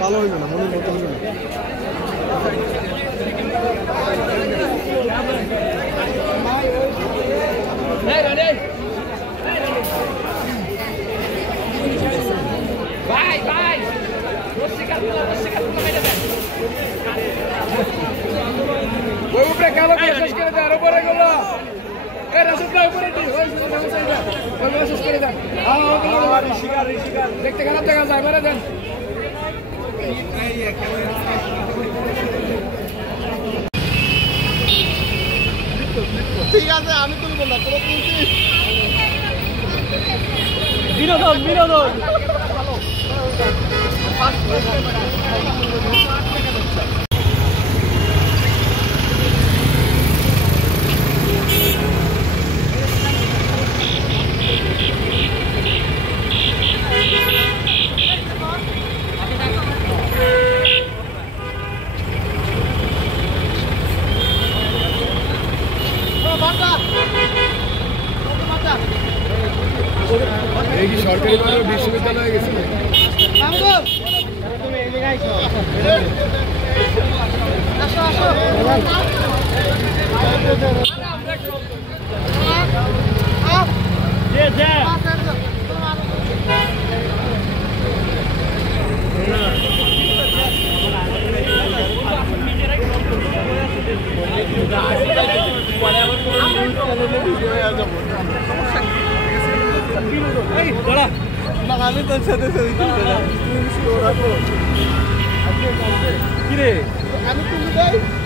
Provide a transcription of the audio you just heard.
ভালো হইল না মনে মতো হইল না দেখতে খারাপ দেখা যায় বেড়ে দেন ঠিক আছে আমি তুলবো না তোরা তুলছিস বিনোদন বিনোদন এই কি সরকারি বিশ্ববিদ্যালয়ে গেছিল আমি তোর সাথে ছবি তুলতে কিরে আমি তুলি